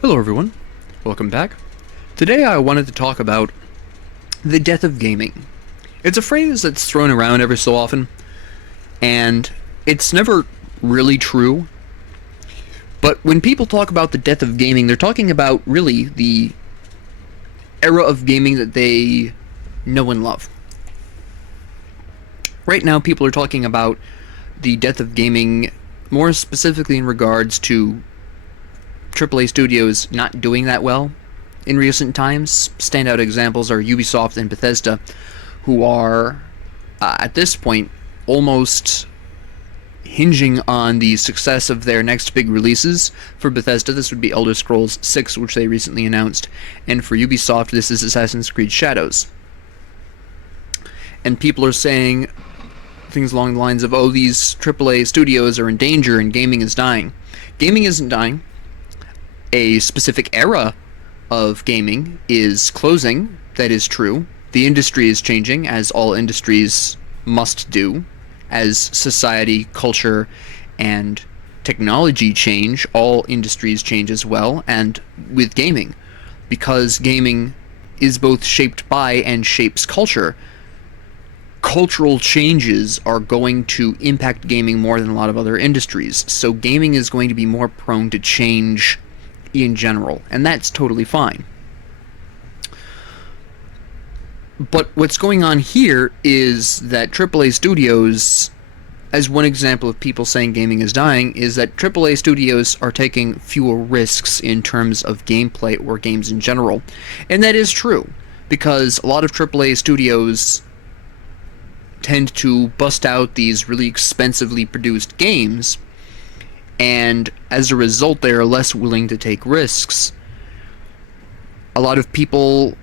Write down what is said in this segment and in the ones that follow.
Hello everyone, welcome back. Today I wanted to talk about the death of gaming. It's a phrase that's thrown around every so often, and it's never really true. But when people talk about the death of gaming, they're talking about really the era of gaming that they know and love. Right now people are talking about the death of gaming more specifically in regards to AAA studios not doing that well in recent times. Standout examples are Ubisoft and Bethesda, who are, at this point, almost hinging on the success of their next big releases. For Bethesda, this would be Elder Scrolls 6, which they recently announced, and for Ubisoft, this is Assassin's Creed Shadows. And people are saying things along the lines of, oh, these AAA studios are in danger and gaming is dying. Gaming isn't dying. A specific era of gaming is closing. That is true. The industry is changing, as all industries must do. As society, culture, and technology change, all industries change as well, and with gaming. Because gaming is both shaped by and shapes culture, cultural changes are going to impact gaming more than a lot of other industries. So gaming is going to be more prone to change in general, and that's totally fine. But what's going on here is that AAA studios, as one example of people saying gaming is dying, is that AAA studios are taking fewer risks in terms of gameplay or games in general. And that is true, because a lot of AAA studios tend to bust out these really expensively produced games, and as a result they are less willing to take risks. A lot of people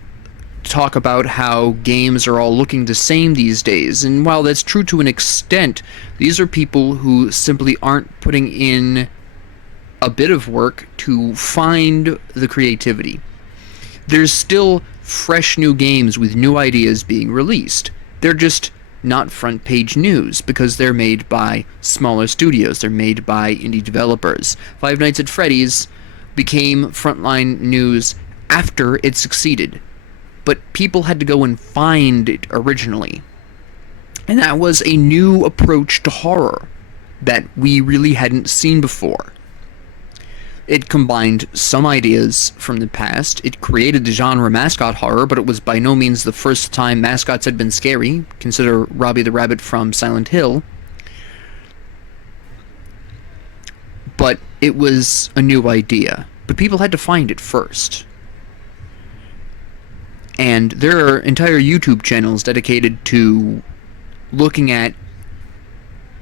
talk about how games are all looking the same these days, and while that's true to an extent, these are people who simply aren't putting in a bit of work to find the creativity. There's still fresh new games with new ideas being released. They're just not front page news because they're made by smaller studios. They're made by indie developers. Five Nights at Freddy's became frontline news after it succeeded, but people had to go and find it originally. And that was a new approach to horror that we really hadn't seen before. It combined some ideas from the past. It created the genre mascot horror, but it was by no means the first time mascots had been scary. Consider Robbie the Rabbit from Silent Hill. But it was a new idea. But people had to find it first. And there are entire YouTube channels dedicated to looking at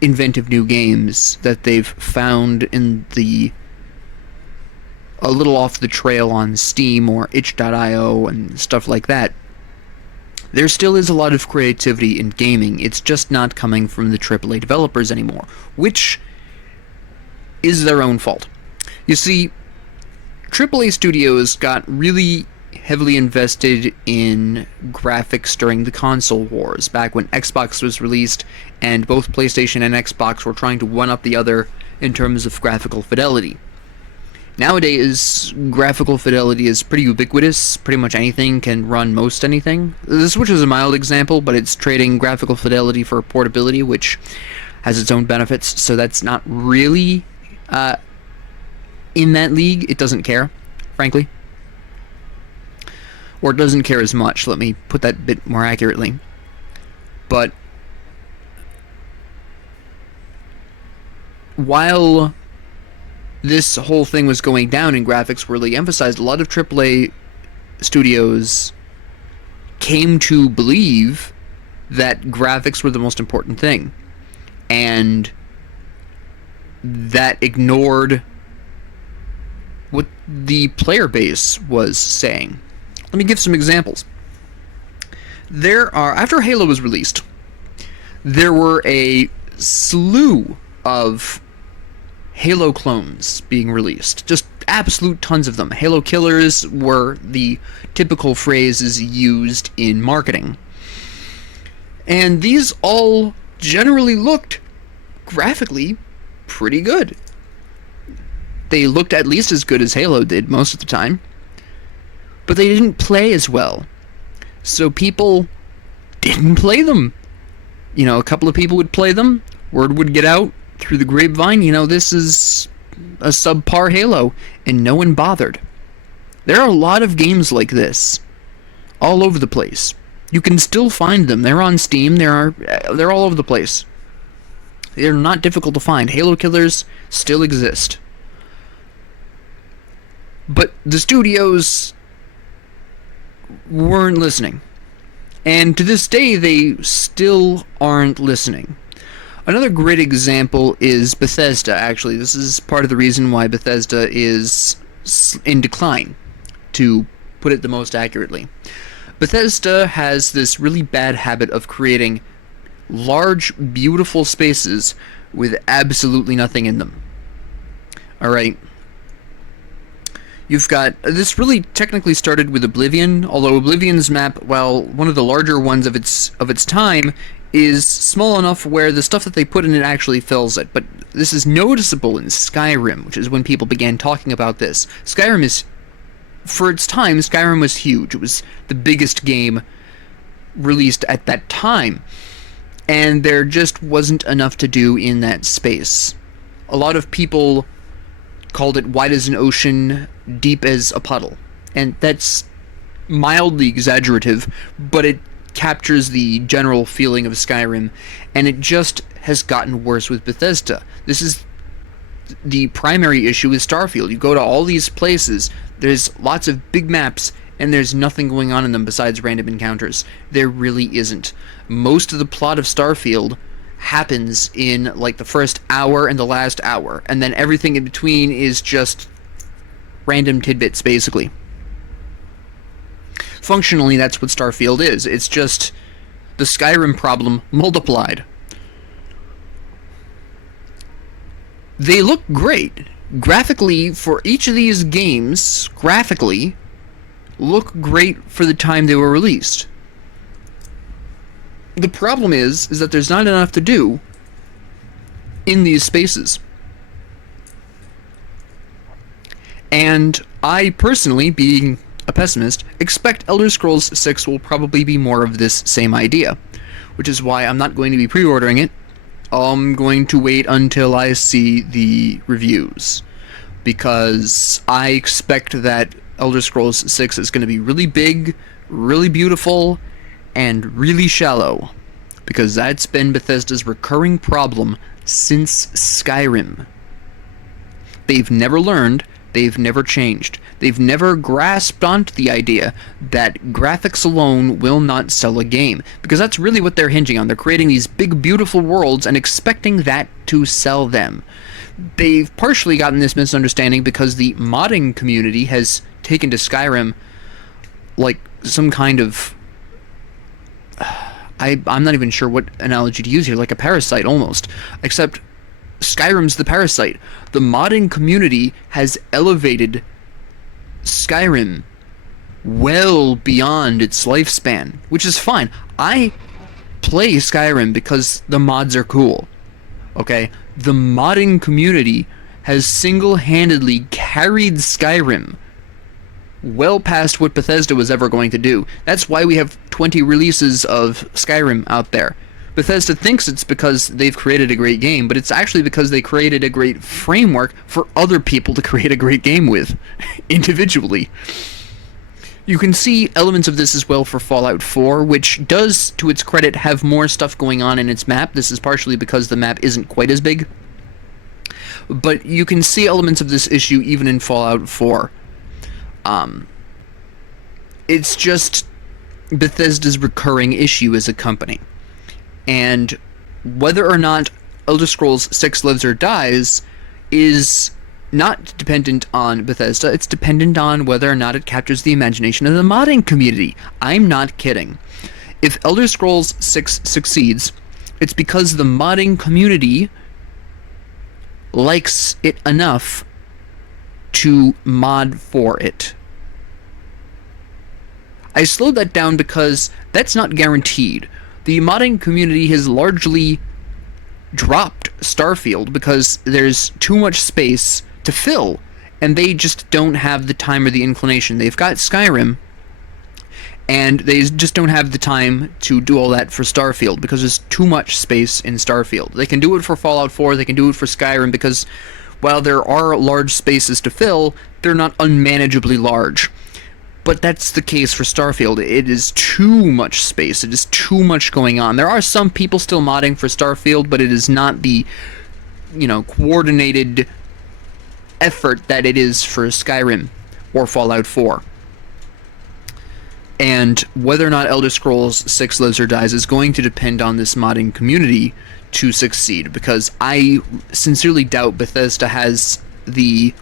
inventive new games that they've found in the a little off the trail on Steam or itch.io and stuff like that. There still is a lot of creativity in gaming. It's just not coming from the AAA developers anymore, which is their own fault. You see, AAA studios got really heavily invested in graphics during the console wars, back when Xbox was released, and both PlayStation and Xbox were trying to one-up the other in terms of graphical fidelity. Nowadays, graphical fidelity is pretty ubiquitous. Pretty much anything can run most anything. The Switch is a mild example, but it's trading graphical fidelity for portability, which has its own benefits, so that's not really in that league. It doesn't care, frankly. Or it doesn't care as much, let me put that a bit more accurately. But while this whole thing was going down and graphics were really emphasized, a lot of AAA studios came to believe that graphics were the most important thing, and that ignored what the player base was saying. Let me give some examples. After Halo was released, there were a slew of Halo clones being released. Just absolute tons of them. Halo killers were the typical phrases used in marketing. And these all generally looked graphically pretty good. They looked at least as good as Halo did most of the time, but they didn't play as well. So people didn't play them. You know, a couple of people would play them, word would get out through the grapevine, you know, this is a subpar Halo, and no one bothered. There are a lot of games like this, all over the place. You can still find them. They're on Steam. They're all over the place. They're not difficult to find. Halo killers still exist. But the studios weren't listening. And to this day, they still aren't listening. Another great example is Bethesda, actually. This is part of the reason why Bethesda is in decline, to put it the most accurately. Bethesda has this really bad habit of creating large, beautiful spaces with absolutely nothing in them. Alright. You've got... This really technically started with Oblivion, although Oblivion's map, while one of the larger ones of its time, is small enough where the stuff that they put in it actually fills it. But this is noticeable in Skyrim, which is when people began talking about this. Skyrim is... For its time, Skyrim was huge. It was the biggest game released at that time. And there just wasn't enough to do in that space. A lot of people called it wide as an ocean, deep as a puddle. And that's mildly exaggerative, but it captures the general feeling of Skyrim, and it just has gotten worse with Bethesda. This is the primary issue with Starfield. You go to all these places, there's lots of big maps, and there's nothing going on in them besides random encounters. There really isn't. Most of the plot of Starfield happens in, like, the first hour and the last hour, and then everything in between is just random tidbits, basically. Functionally, that's what Starfield is. It's just the Skyrim problem multiplied. They look great. Graphically, for each of these games, graphically, look great for the time they were released. The problem is that there's not enough to do in these spaces. And I personally, being a pessimist, expect Elder Scrolls 6 will probably be more of this same idea, which is why I'm not going to be pre-ordering it. I'm going to wait until I see the reviews, because I expect that Elder Scrolls 6 is going to be really big, really beautiful, and really shallow, because that's been Bethesda's recurring problem since Skyrim. They've never learned, they've never changed. They've never grasped onto the idea that graphics alone will not sell a game, because that's really what they're hinging on. They're creating these big, beautiful worlds and expecting that to sell them. They've partially gotten this misunderstanding because the modding community has taken to Skyrim like some kind of... I'm not even sure what analogy to use here, like a parasite almost, except Skyrim's the parasite. The modding community has elevated Skyrim well beyond its lifespan, which is fine. I play Skyrim because the mods are cool. Okay? The modding community has single-handedly carried Skyrim well past what Bethesda was ever going to do. That's why we have 20 releases of Skyrim out there. Bethesda thinks it's because they've created a great game, but it's actually because they created a great framework for other people to create a great game with, individually. You can see elements of this as well for Fallout 4, which does, to its credit, have more stuff going on in its map. This is partially because the map isn't quite as big. But you can see elements of this issue even in Fallout 4. It's just Bethesda's recurring issue as a company. And whether or not Elder Scrolls 6 lives or dies is not dependent on Bethesda, it's dependent on whether or not it captures the imagination of the modding community. I'm not kidding. If Elder Scrolls 6 succeeds, it's because the modding community likes it enough to mod for it. I slowed that down because that's not guaranteed. The modding community has largely dropped Starfield because there's too much space to fill, and they just don't have the time or the inclination. They've got Skyrim, and they just don't have the time to do all that for Starfield because there's too much space in Starfield. They can do it for Fallout 4, they can do it for Skyrim because while there are large spaces to fill, they're not unmanageably large. But that's the case for Starfield. It is too much space. It is too much going on. There are some people still modding for Starfield, but it is not the, coordinated effort that it is for Skyrim or Fallout 4. And whether or not Elder Scrolls 6 lives or dies is going to depend on this modding community to succeed, because I sincerely doubt Bethesda has the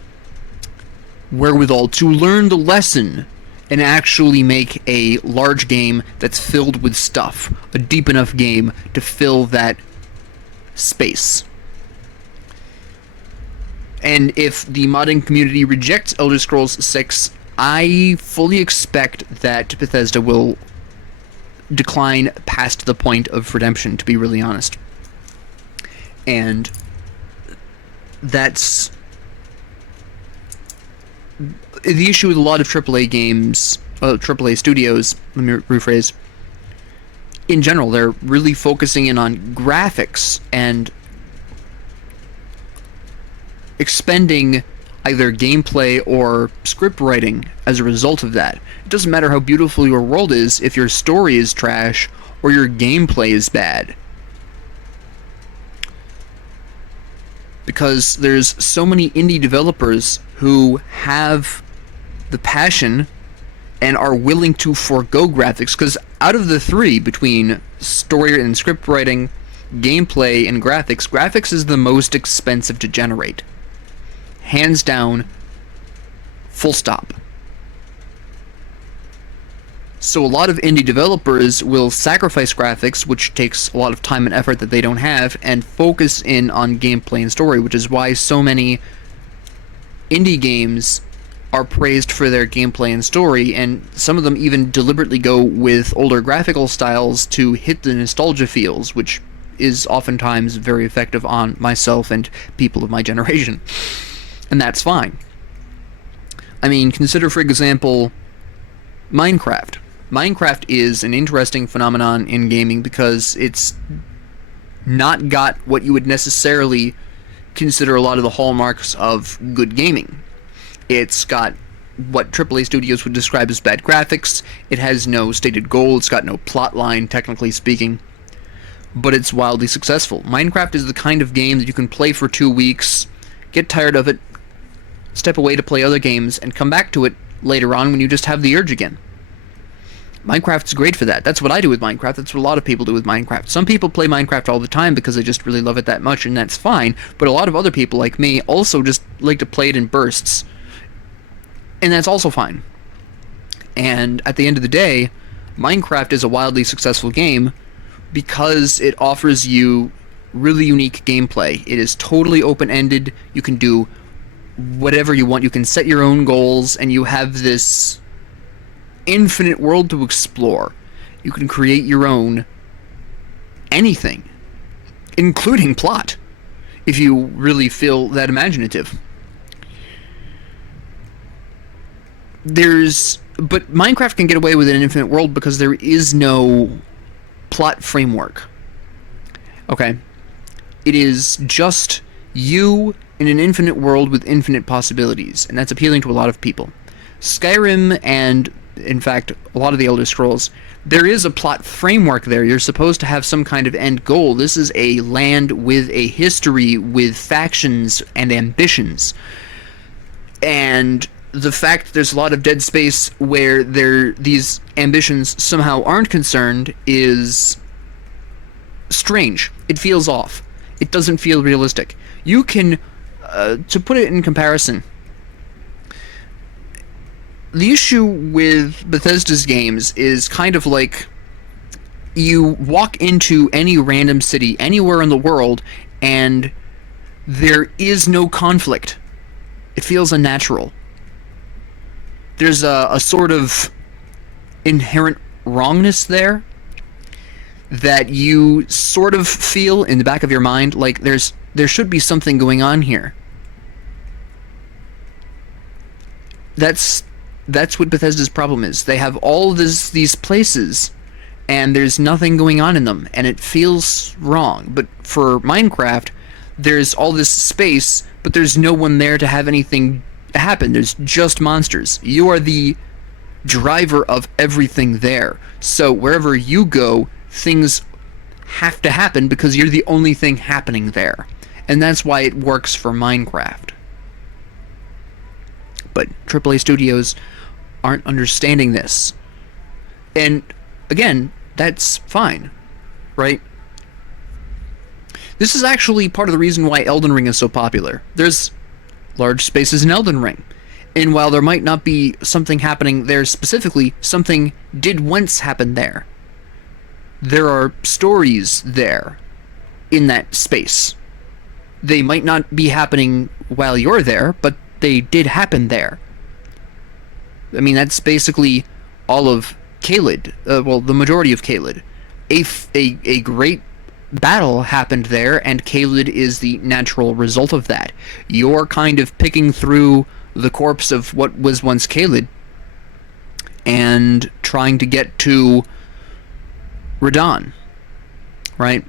wherewithal to learn the lesson and actually make a large game that's filled with stuff, a deep enough game to fill that space. And if the modding community rejects Elder Scrolls 6, I fully expect that Bethesda will decline past the point of redemption, to be really honest. And that's the issue with a lot of AAA games, AAA studios, let me rephrase. In general, they're really focusing in on graphics and expending either gameplay or script writing as a result of that. It doesn't matter how beautiful your world is if your story is trash or your gameplay is bad. Because there's so many indie developers who have the passion and are willing to forego graphics, because out of the three, between story and script writing, gameplay, and graphics is the most expensive to generate. Hands down, full stop. So a lot of indie developers will sacrifice graphics, which takes a lot of time and effort that they don't have, and focus in on gameplay and story, which is why so many indie games are praised for their gameplay and story, and some of them even deliberately go with older graphical styles to hit the nostalgia feels, which is oftentimes very effective on myself and people of my generation. And that's fine. I mean, consider, for example, Minecraft. Minecraft is an interesting phenomenon in gaming because it's not got what you would necessarily consider a lot of the hallmarks of good gaming. It's got what AAA studios would describe as bad graphics. It has no stated goal. It's got no plot line, technically speaking. But it's wildly successful. Minecraft is the kind of game that you can play for 2 weeks, get tired of it, step away to play other games, and come back to it later on when you just have the urge again. Minecraft's great for that. That's what I do with Minecraft. That's what a lot of people do with Minecraft. Some people play Minecraft all the time because they just really love it that much, and that's fine. But a lot of other people, like me, also just like to play it in bursts. And that's also fine. And at the end of the day, Minecraft is a wildly successful game because it offers you really unique gameplay. It is totally open-ended. You can do whatever you want. You can set your own goals, and you have this infinite world to explore. You can create your own anything, including plot, if you really feel that imaginative. But Minecraft can get away with an infinite world because there is no plot framework. Okay? It is just you in an infinite world with infinite possibilities, and that's appealing to a lot of people. Skyrim and, in fact, a lot of the Elder Scrolls, there is a plot framework there. You're supposed to have some kind of end goal. This is a land with a history, with factions and ambitions. And the fact that there's a lot of dead space where these ambitions somehow aren't concerned is strange. It feels off. It doesn't feel realistic. You can, to put it in comparison, the issue with Bethesda's games is kind of like you walk into any random city anywhere in the world and there is no conflict. It feels unnatural. There's a sort of inherent wrongness there that you sort of feel in the back of your mind, like there should be something going on here. that's that's what Bethesda's problem is. They have all these places, and there's nothing going on in them, and it feels wrong. But for Minecraft, there's all this space, but there's no one there to have anything happen. There's just monsters. You are the driver of everything there. So wherever you go, things have to happen because you're the only thing happening there. And that's why it works for Minecraft. But AAA studios aren't understanding this. And again, that's fine, right? This is actually part of the reason why Elden Ring is so popular. There's large spaces in Elden Ring. And while there might not be something happening there specifically, something did once happen there. There are stories there in that space. They might not be happening while you're there, but they did happen there. I mean, that's basically all of Caelid. Well, the majority of Caelid. A great battle happened there, and Caelid is the natural result of that. You're kind of picking through the corpse of what was once Caelid and trying to get to Radahn, right?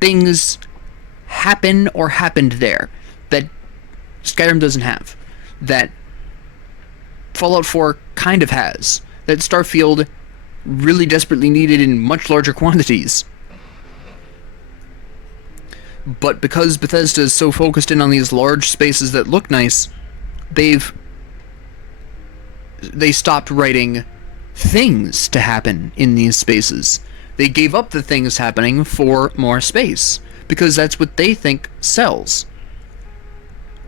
Things happen or happened there that Skyrim doesn't have, that Fallout 4 kind of has, that Starfield really desperately needed in much larger quantities. But because Bethesda is so focused in on these large spaces that look nice, they stopped writing things to happen in these spaces. They gave up the things happening for more space, because that's what they think sells.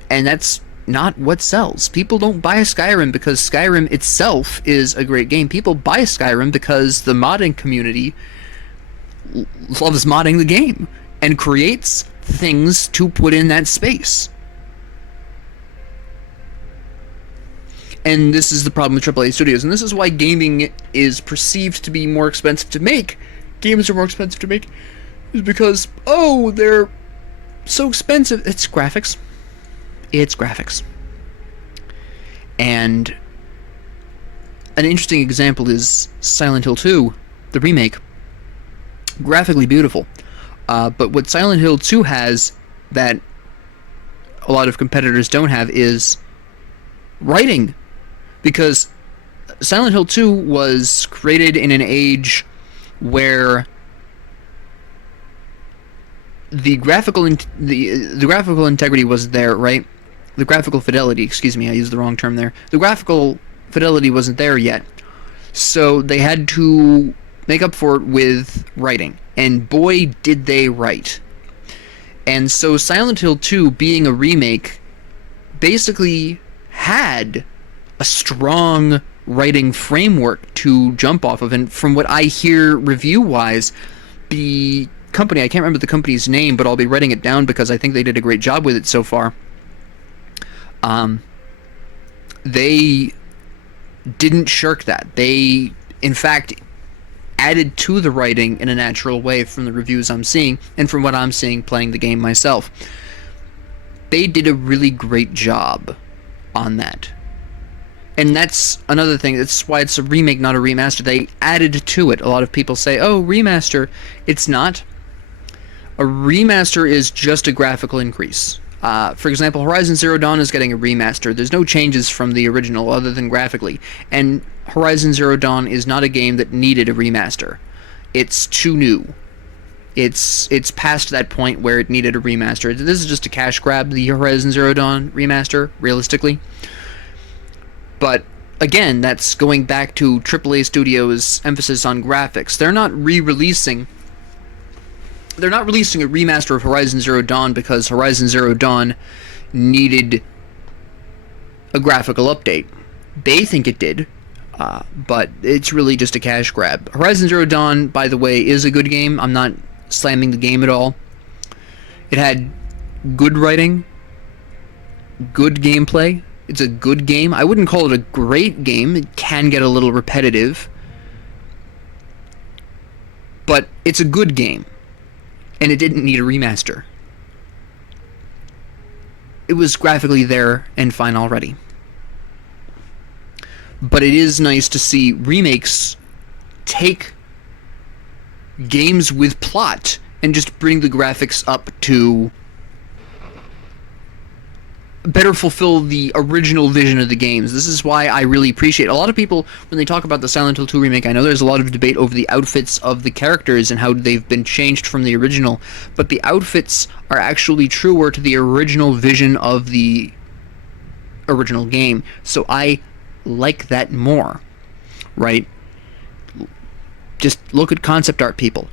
And that's not what sells. People don't buy Skyrim because Skyrim itself is a great game. People buy Skyrim because the modding community loves modding the game and creates things to put in that space. And this is the problem with AAA studios, and this is why gaming is perceived to be more expensive to make. Games are more expensive to make is because, oh, they're so expensive. It's graphics. It's graphics. And an interesting example is Silent Hill 2, the remake. Graphically beautiful. But what Silent Hill 2 has that a lot of competitors don't have is writing. Because Silent Hill 2 was created in an age where the graphical integrity wasn't there, right? The graphical fidelity, excuse me, I used the wrong term there. The graphical fidelity wasn't there yet. So they had to make up for it with writing. And boy, did they write. And so Silent Hill 2, being a remake, basically had a strong writing framework to jump off of. And from what I hear review-wise, the company, I can't remember the company's name, but I'll be writing it down because I think they did a great job with it so far. They didn't shirk that. They, in fact, added to the writing in a natural way from the reviews I'm seeing, and from what I'm seeing playing the game myself. They did a really great job on that. And that's another thing. That's why it's a remake, not a remaster. They added to it. A lot of people say, oh, remaster. It's not. A remaster is just a graphical increase. For example, Horizon Zero Dawn is getting a remaster. There's no changes from the original other than graphically. And Horizon Zero Dawn is not a game that needed a remaster. It's too new. It's past that point where it needed a remaster. This is just a cash grab, the Horizon Zero Dawn remaster, realistically. But again, that's going back to AAA Studios' emphasis on graphics. They're not releasing a remaster of Horizon Zero Dawn because Horizon Zero Dawn needed a graphical update. They think it did, but it's really just a cash grab. Horizon Zero Dawn, by the way, is a good game. I'm not slamming the game at all. It had good writing, good gameplay. It's a good game. I wouldn't call it a great game. It can get a little repetitive. But it's a good game. And it didn't need a remaster. it was graphically there and fine already. But it is nice to see remakes take games with plot and just bring the graphics up to better fulfill the original vision of the games. This is why I really appreciate a lot of people when they talk about the Silent Hill 2 remake. I know there's a lot of debate over the outfits of the characters and how they've been changed from the original, but the outfits are actually truer to the original vision of the original game. So I like that more, right? Just look at concept art, people.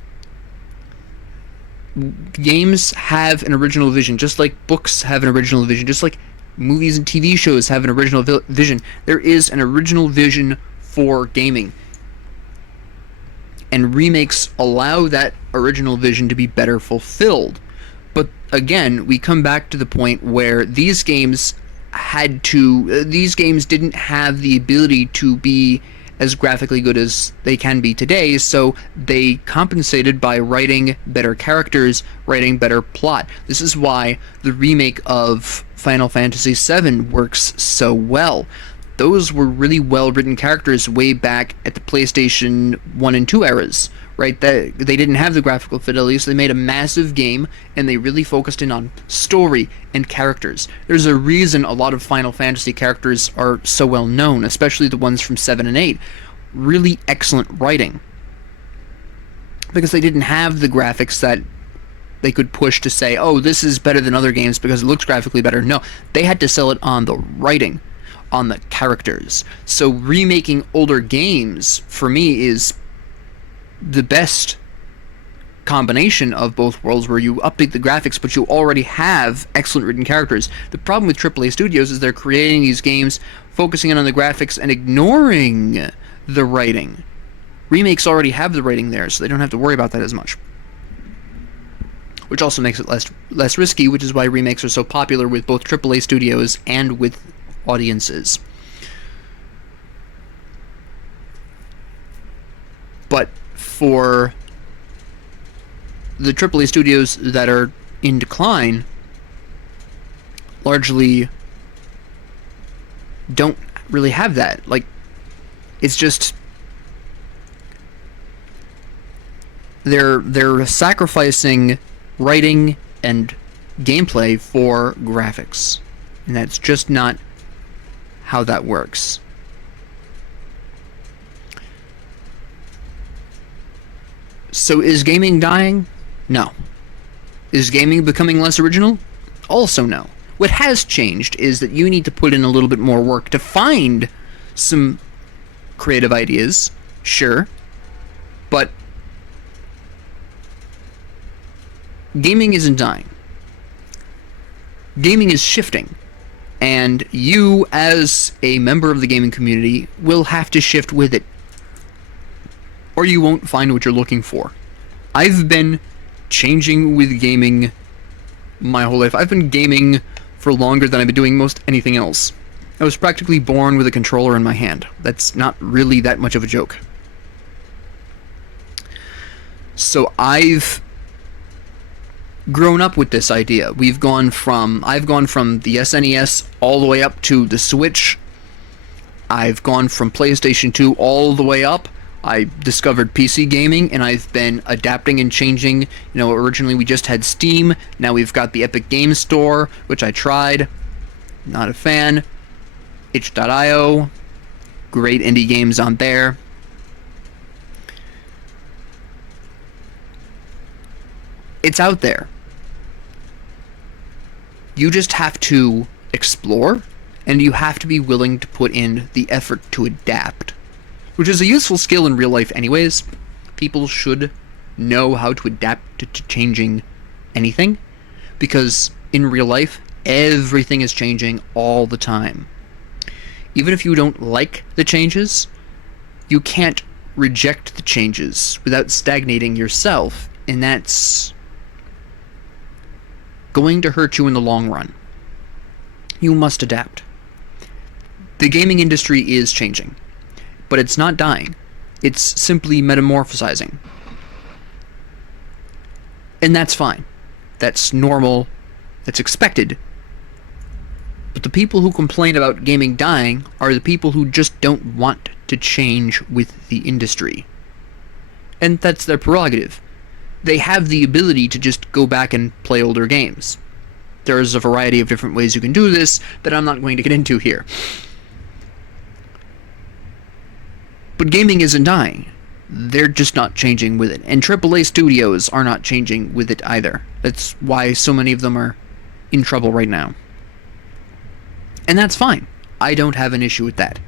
Games have an original vision, just like books have an original vision, just like movies and TV shows have an original vision. There is an original vision for gaming, and remakes allow that original vision to be better fulfilled. But again, we come back to the point where these games didn't have the ability to be as graphically good as they can be today, so they compensated by writing better characters, writing better plot. This is why the remake of Final Fantasy VII works so well. Those were really well-written characters way back at the PlayStation 1 and 2 eras, right? They didn't have the graphical fidelity, so they made a massive game, and they really focused in on story and characters. There's a reason a lot of Final Fantasy characters are so well known, especially the ones from 7 and 8. Really excellent writing. Because they didn't have the graphics that they could push to say, oh, this is better than other games because it looks graphically better. No, they had to sell it on the writing, on the characters. So remaking older games, for me, is the best combination of both worlds, where you update the graphics but you already have excellent written characters. The problem with AAA studios is they're creating these games focusing in on the graphics and ignoring the writing. Remakes already have the writing there, so they don't have to worry about that as much, which also makes it less risky, which is why remakes are so popular with both AAA studios and with audiences. But for the AAA studios that are in decline, largely don't really have that. Like, it's just they're sacrificing writing and gameplay for graphics, and that's just not how that works. So is gaming dying? No. Is gaming becoming less original? Also no. What has changed is that you need to put in a little bit more work to find some creative ideas, sure, but gaming isn't dying. Gaming is shifting, and you, as a member of the gaming community, will have to shift with it, or you won't find what you're looking for. I've been changing with gaming my whole life. I've been gaming for longer than I've been doing most anything else. I was practically born with a controller in my hand. That's not really that much of a joke. So I've grown up with this idea. I've gone from the SNES all the way up to the Switch. I've gone from PlayStation 2 all the way up. I discovered PC gaming, and I've been adapting and changing. Originally we just had Steam. Now we've got the Epic Games Store, which I tried. Not a fan. itch.io. Great indie games on there. It's out there. You just have to explore, and you have to be willing to put in the effort to adapt, which is a useful skill in real life anyways. People should know how to adapt to changing anything, because in real life, everything is changing all the time. Even if you don't like the changes, you can't reject the changes without stagnating yourself, and that's going to hurt you in the long run. You must adapt. The gaming industry is changing, but it's not dying. It's simply metamorphosizing. And that's fine. That's normal. That's expected. But the people who complain about gaming dying are the people who just don't want to change with the industry. And that's their prerogative. They have the ability to just go back and play older games. There's a variety of different ways you can do this that I'm not going to get into here. But gaming isn't dying. They're just not changing with it. And AAA studios are not changing with it either. That's why so many of them are in trouble right now. And that's fine. I don't have an issue with that.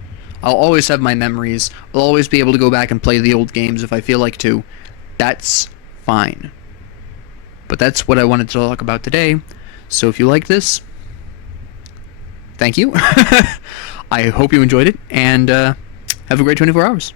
I'll always have my memories. I'll always be able to go back and play the old games if I feel like to. That's fine. But that's what I wanted to talk about today. So if you like this, thank you. I hope you enjoyed it, and have a great 24 hours.